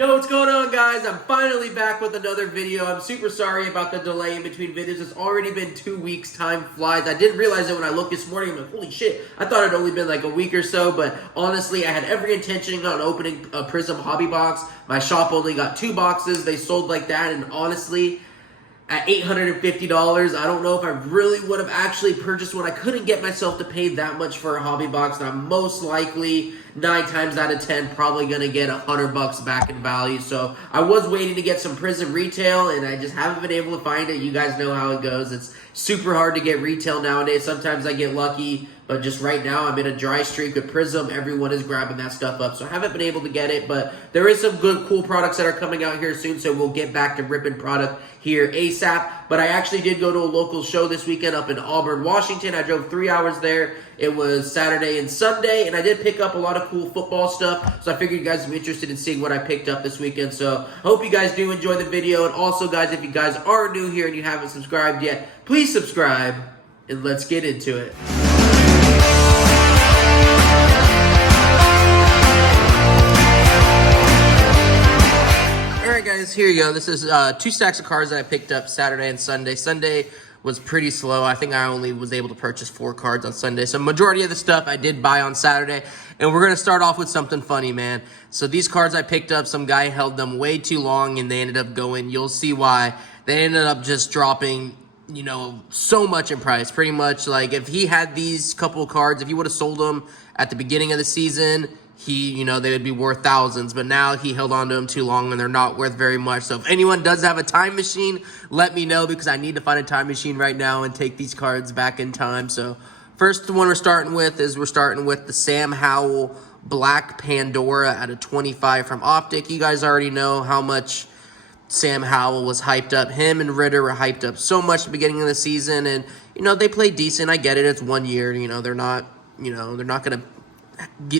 Yo, what's going on, guys? I'm finally back with another video. I'm super sorry about the delay in between videos. It's already been 2 weeks. Time flies. I didn't realize it when I looked this morning. I'm like, holy shit. I thought it'd only been like a week or so, but honestly, I had every intention on opening a Prism hobby box. My shop only got 2 boxes. They sold like that, and honestly, at $850, I don't know if I really would have actually purchased one. I couldn't get myself to pay that much for a hobby box, and I'm most likely 9 times out of 10 probably gonna get $100 back in value. So I was waiting to get some Prism retail, and I just haven't been able to find it. You guys know how it goes. It's super hard to get retail nowadays. Sometimes I get lucky, but just right now I'm in a dry streak with Prism. Everyone is grabbing that stuff up, so I haven't been able to get it, but there is some good, cool products that are coming out here soon, so we'll get back to ripping product here ASAP. But I actually did go to a local show this weekend up in Auburn, Washington. I drove 3 hours there. It was Saturday and Sunday, and I did pick up a lot of cool football stuff, so I figured you guys would be interested in seeing what I picked up this weekend. So I hope you guys do enjoy the video, and also, guys, if you guys are new here and you haven't subscribed yet, please subscribe, and let's get into it. Alright guys, here you go. This is 2 stacks of cards that I picked up Saturday and Sunday. Sunday was pretty slow. I think I only was able to purchase 4 cards on Sunday. So majority of the stuff I did buy on Saturday. And we're going to start off with something funny, man. So these cards I picked up, some guy held them way too long and they ended up going. You'll see why. They ended up just dropping, you know, so much in price. Pretty much like if he had these couple cards, if he would have sold them at the beginning of the season, they would be worth thousands, but now he held on to them too long and they're not worth very much. So if anyone does have a time machine, let me know because I need to find a time machine right now and take these cards back in time. So first one we're starting with the Sam Howell Black Pandora at a 25 from Optic. You guys already know how much Sam Howell was hyped up. Him and Ritter were hyped up so much at the beginning of the season, and they played decent. I get it. It's 1 year. They're not going to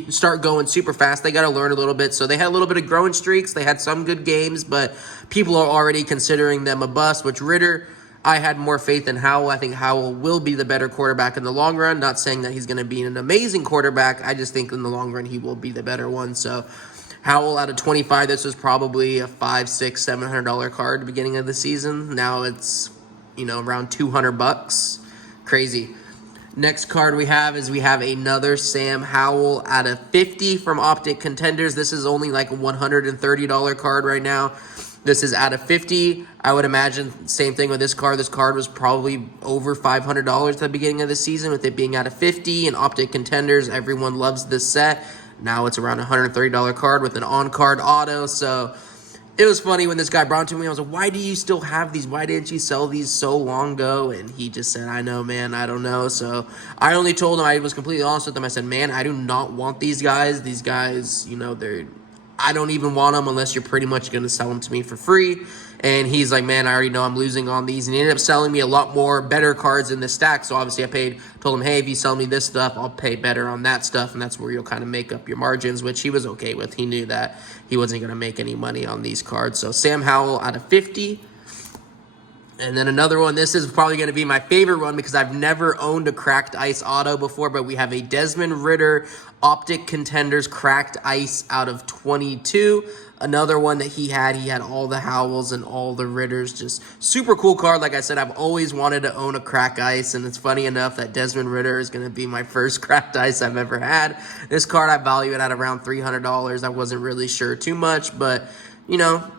start going super fast. They got to learn a little bit. So they had a little bit of growing streaks. They had some good games, but people are already considering them a bust, which Ritter, I had more faith in Howell. I think Howell will be the better quarterback in the long run. Not saying that he's going to be an amazing quarterback. I just think in the long run he will be the better one. So Howell out of 25, this was probably a $500, $600, $700 card at the beginning of the season. Now it's, around $200. Crazy. Next card we have another Sam Howell out of 50 from Optic Contenders. This is only like a $130 card right now. This is out of 50. I would imagine same thing with this card. This card was probably over $500 at the beginning of the season with it being out of 50. And Optic Contenders, everyone loves this set. Now it's around a $130 card with an on-card auto. So it was funny when this guy brought it to me. I was like, why do you still have these? Why didn't you sell these so long ago? And he just said, I know, man. I don't know. So I only told him, I was completely honest with him. I said, man, I do not want these guys. These guys, I don't even want them unless you're pretty much going to sell them to me for free. And he's like, man, I already know I'm losing on these. And he ended up selling me a lot more better cards in the stack. So obviously I told him, hey, if you sell me this stuff, I'll pay better on that stuff. And that's where you'll kind of make up your margins, which he was okay with. He knew that he wasn't going to make any money on these cards. So Sam Howell out of 50. And then another one, this is probably going to be my favorite one because I've never owned a cracked ice auto before, but we have a Desmond Ritter Optic Contenders cracked ice out of 22. Another one that he had all the Howells and all the Ritters. Just super cool card. Like I said, I've always wanted to own a cracked ice, and it's funny enough that Desmond Ritter is going to be my first cracked ice I've ever had. This card, I value it at around $300. I wasn't really sure too much, but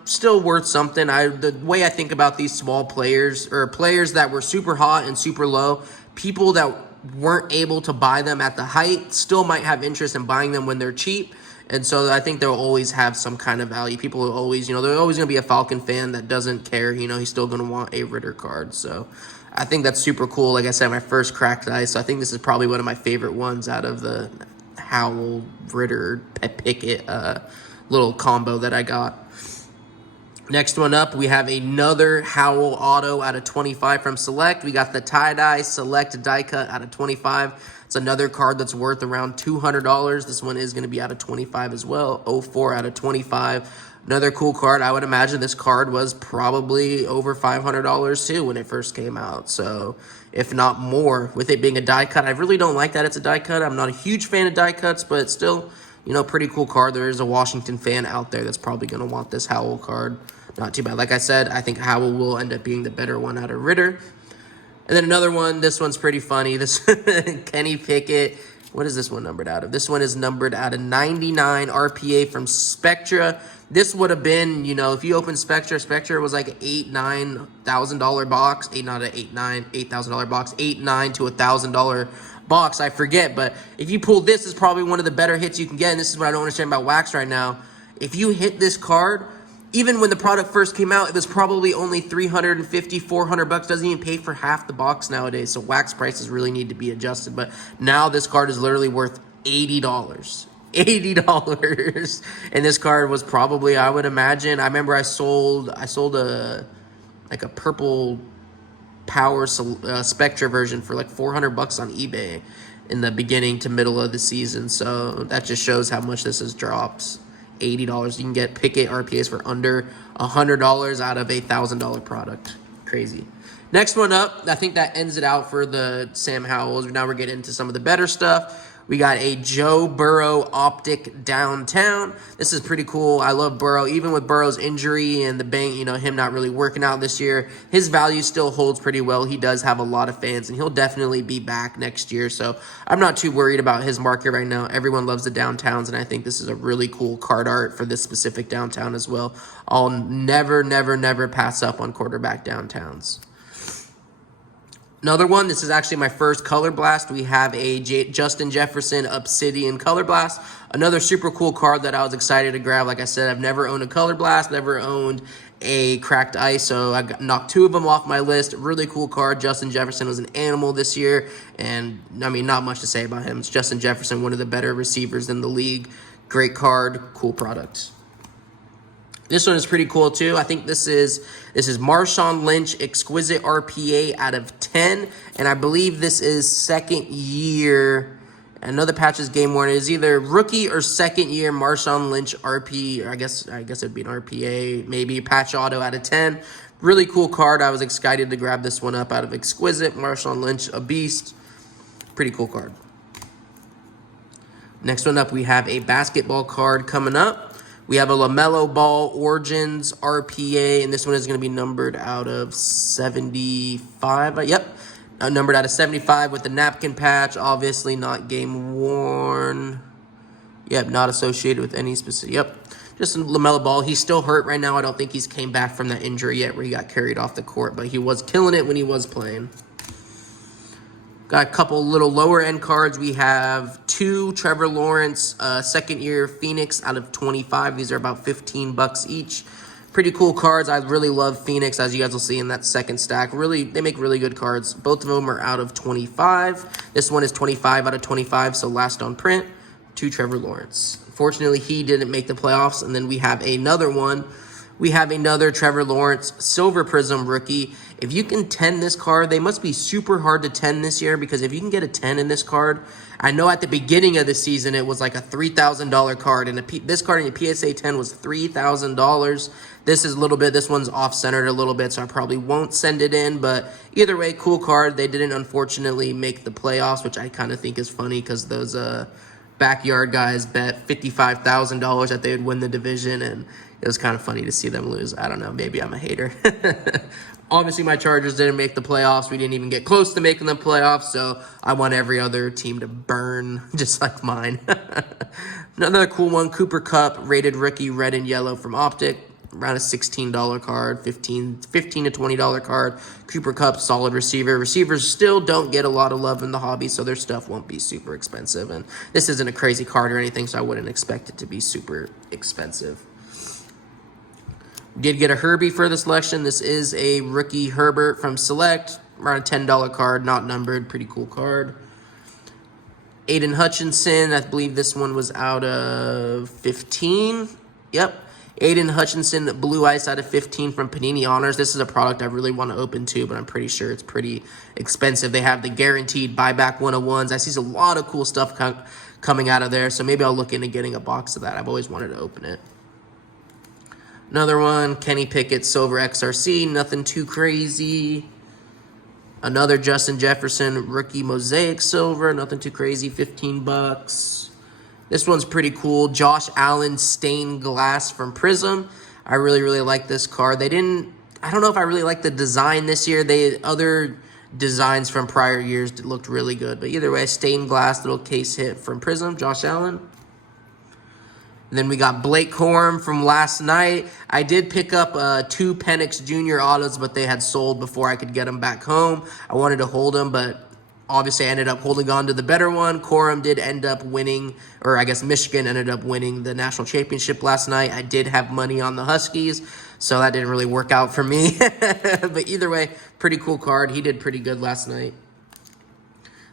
still worth something. The way I think about these small players, or players that were super hot and super low, people that weren't able to buy them at the height still might have interest in buying them when they're cheap. And so I think they'll always have some kind of value. People will always, they're always going to be a Falcon fan that doesn't care. He's still going to want a Ritter card. So I think that's super cool. Like I said, my first cracked ice. So I think this is probably one of my favorite ones out of the Howell, Ritter, Pickett little combo that I got. Next one up, we have another Howell auto out of 25 from Select. We got the tie-dye Select die cut out of 25. It's another card that's worth around $200. This one is going to be out of 25 as well. 04 out of 25. Another cool card. I would imagine this card was probably over $500 too when it first came out. So if not more, with it being a die cut, I really don't like that it's a die cut. I'm not a huge fan of die cuts, but still you know, pretty cool card. There is a Washington fan out there that's probably going to want this Howell card. Not too bad. Like I said, I think Howell will end up being the better one out of Ritter. And then another one, this one's pretty funny. This Kenny Pickett. What is this one numbered out of? This one is numbered out of 99 RPA from Spectra. This would have been, you know, if you open Spectra, Spectra was like $8,000-$9,000 box. $8,000 box. $8,900 to $1,000 box. I forget, but if you pull this, is probably one of the better hits you can get. And this is what I don't understand about Wax right now. If you hit this card, even when the product first came out, it was probably only $350, $400. Doesn't even pay for half the box nowadays. So Wax prices really need to be adjusted. But now this card is literally worth $80. $80. And this card was probably, I would imagine, I remember I sold a purple Power Spectra version for like $400 on eBay in the beginning to middle of the season. So that just shows how much this has dropped. $80. You can get Pickett RPAs for under $100 out of a $1,000 product. Crazy. Next one up, I think that ends it out for the Sam Howells. Now we're getting into some of the better stuff. We got a Joe Burrow Optic Downtown. This is pretty cool. I love Burrow. Even with Burrow's injury and the bank, you know, him not really working out this year, his value still holds pretty well. He does have a lot of fans, and he'll definitely be back next year. So I'm not too worried about his market right now. Everyone loves the downtowns, and I think this is a really cool card art for this specific downtown as well. I'll never pass up on quarterback downtowns. Another one, this is actually my first Color Blast. We have a Justin Jefferson Obsidian Color Blast. Another super cool card that I was excited to grab. Like I said, I've never owned a Color Blast, never owned a Cracked Ice, so I knocked two of them off my list. Really cool card. Justin Jefferson was an animal this year, and I mean, not much to say about him. It's Justin Jefferson, one of the better receivers in the league. Great card, cool product. This one is pretty cool too. I think this is Marshawn Lynch Exquisite RPA out of 10, and I believe this is second year. Another patch is game worn. It is either rookie or second year Marshawn Lynch RP. I guess it'd be an RPA, maybe patch auto out of 10. Really cool card. I was excited to grab this one up out of Exquisite. Marshawn Lynch, a beast. Pretty cool card. Next one up, we have a basketball card coming up. We have a LaMelo Ball Origins RPA, and this one is going to be numbered out of 75. Yep, numbered out of 75 with the napkin patch. Obviously not game worn. Yep, not associated with any specific. Yep, just LaMelo Ball. He's still hurt right now. I don't think he's came back from that injury yet where he got carried off the court, but he was killing it when he was playing. Got a couple little lower end cards. We have two Trevor Lawrence second year Phoenix out of 25. These are about $15 each. Pretty cool cards. I really love Phoenix, as you guys will see in that second stack. Really, they make really good cards. Both of them are out of 25. This one is 25 out of 25, so last on print. Two Trevor Lawrence. Unfortunately, he didn't make the playoffs. And then we have another one. We have another Trevor Lawrence Silver Prism rookie. If you can 10 this card, they must be super hard to 10 this year, because if you can get a 10 in this card, I know at the beginning of the season it was like a $3,000 card, and this card in the PSA 10 was $3,000. This is a little bit, this one's off-centered a little bit, so I probably won't send it in, but either way, cool card. They didn't unfortunately make the playoffs, which I kind of think is funny because those backyard guys bet $55,000 that they would win the division, and it was kind of funny to see them lose. I don't know, maybe I'm a hater. Obviously, my Chargers didn't make the playoffs. We didn't even get close to making the playoffs, so I want every other team to burn, just like mine. Another cool one, Cooper Kupp, rated rookie, red and yellow from Optic. Around a $16 card, $15 to $20 card. Cooper Kupp, solid receiver. Receivers still don't get a lot of love in the hobby, so their stuff won't be super expensive. And this isn't a crazy card or anything, so I wouldn't expect it to be super expensive. Did get a Herbie for the selection. This is a rookie Herbert from Select. Around a $10 card, not numbered. Pretty cool card. Aiden Hutchinson. I believe this one was out of 15. Yep. Aiden Hutchinson, Blue Ice out of 15 from Panini Honors. This is a product I really want to open too, but I'm pretty sure it's pretty expensive. They have the guaranteed buyback 101s. I see a lot of cool stuff coming out of there, so maybe I'll look into getting a box of that. I've always wanted to open it. Another one, Kenny Pickett, Silver XRC, nothing too crazy. Another Justin Jefferson, Rookie Mosaic Silver, nothing too crazy, $15. This one's pretty cool. Josh Allen stained glass from Prism. I really, really like this card. I don't know if I really like the design this year. Other designs from prior years looked really good. But either way, stained glass little case hit from Prism, Josh Allen. And then we got Blake Corum from last night. I did pick up 2 Penix Jr. autos, but they had sold before I could get them back home. I wanted to hold them, but obviously I ended up holding on to the better one. Corum did end up winning, or I guess Michigan ended up winning the national championship last night. I did have money on the Huskies, so that didn't really work out for me. But either way, pretty cool card. He did pretty good last night.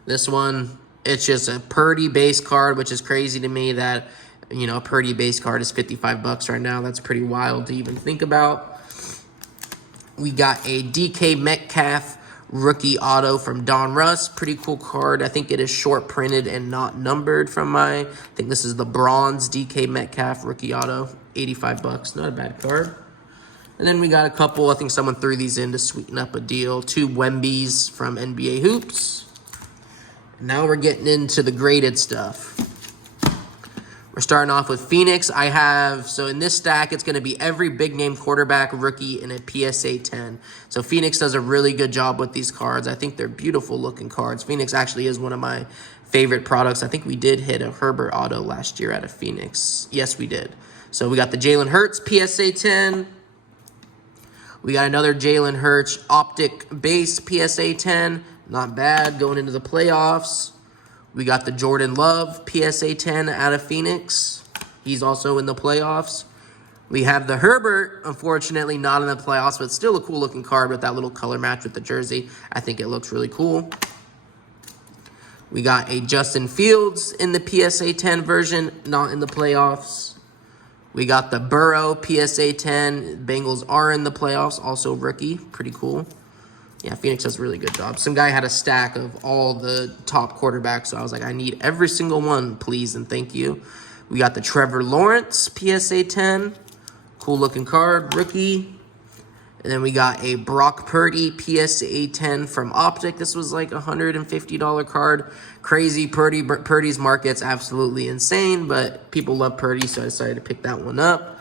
This one, it's just a Purdy base card, which is crazy to me that, you know, a Purdy base card is $55 right now. That's pretty wild to even think about. We got a DK Metcalf rookie auto from Don Russ. Pretty cool card. I think it is short printed and not numbered I think this is the bronze DK Metcalf rookie auto. $85. Not a bad card. And then we got a couple, I think someone threw these in to sweeten up a deal. 2 Wembies from NBA Hoops. Now we're getting into the graded stuff. We're starting off with Phoenix. So in this stack, it's going to be every big-name quarterback rookie in a PSA 10. So Phoenix does a really good job with these cards. I think they're beautiful-looking cards. Phoenix actually is one of my favorite products. I think we did hit a Herbert auto last year out of Phoenix. Yes, we did. So we got the Jalen Hurts PSA 10. We got another Jalen Hurts Optic Base PSA 10. Not bad going into the playoffs. We got the Jordan Love PSA 10 out of Phoenix. He's also in the playoffs. We have the Herbert, unfortunately not in the playoffs, but still a cool-looking card with that little color match with the jersey. I think it looks really cool. We got a Justin Fields in the PSA 10 version, not in the playoffs. We got the Burrow PSA 10. Bengals are in the playoffs, also rookie. Pretty cool. Yeah, Phoenix does a really good job. Some guy had a stack of all the top quarterbacks, so I was like, I need every single one, please and thank you. We got the Trevor Lawrence PSA 10. Cool-looking card, rookie. And then we got a Brock Purdy PSA 10 from Optic. This was like a $150 card. Crazy. Purdy's market's absolutely insane, but people love Purdy, so I decided to pick that one up.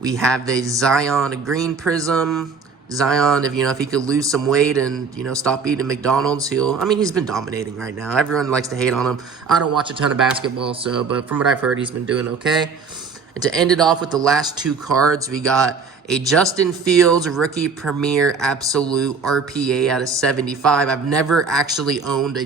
We have the Zion Green Prism. Zion, if he could lose some weight and, stop eating McDonald's, he's been dominating right now. Everyone likes to hate on him. I don't watch a ton of basketball, but from what I've heard, he's been doing okay. And to end it off with the last 2 cards, we got a Justin Fields Rookie Premier Absolute RPA out of 75. I've never actually owned a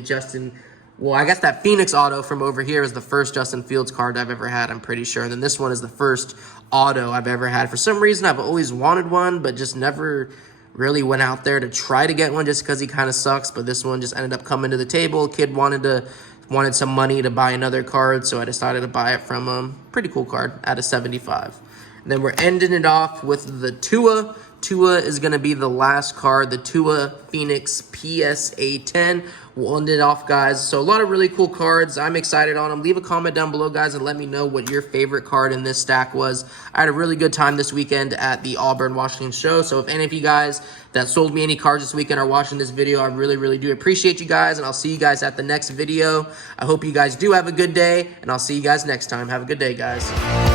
I guess that Phoenix auto from over here is the first Justin Fields card I've ever had, I'm pretty sure. And then this one is the first auto I've ever had. For some reason, I've always wanted one, but just never really went out there to try to get one just because he kind of sucks. But this one just ended up coming to the table. Kid wanted some money to buy another card, so I decided to buy it from him. Pretty cool card out of 75. And then we're ending it off with the Tua. Tua is going to be the last card, the Tua Phoenix PSA 10. We'll end it off, guys. So a lot of really cool cards. I'm excited on them. Leave a comment down below, guys, and let me know what your favorite card in this stack was. I had a really good time this weekend at the Auburn Washington show. So if any of you guys that sold me any cards this weekend are watching this video, I really, really do appreciate you guys, and I'll see you guys at the next video. I hope you guys do have a good day, and I'll see you guys next time. Have a good day, guys.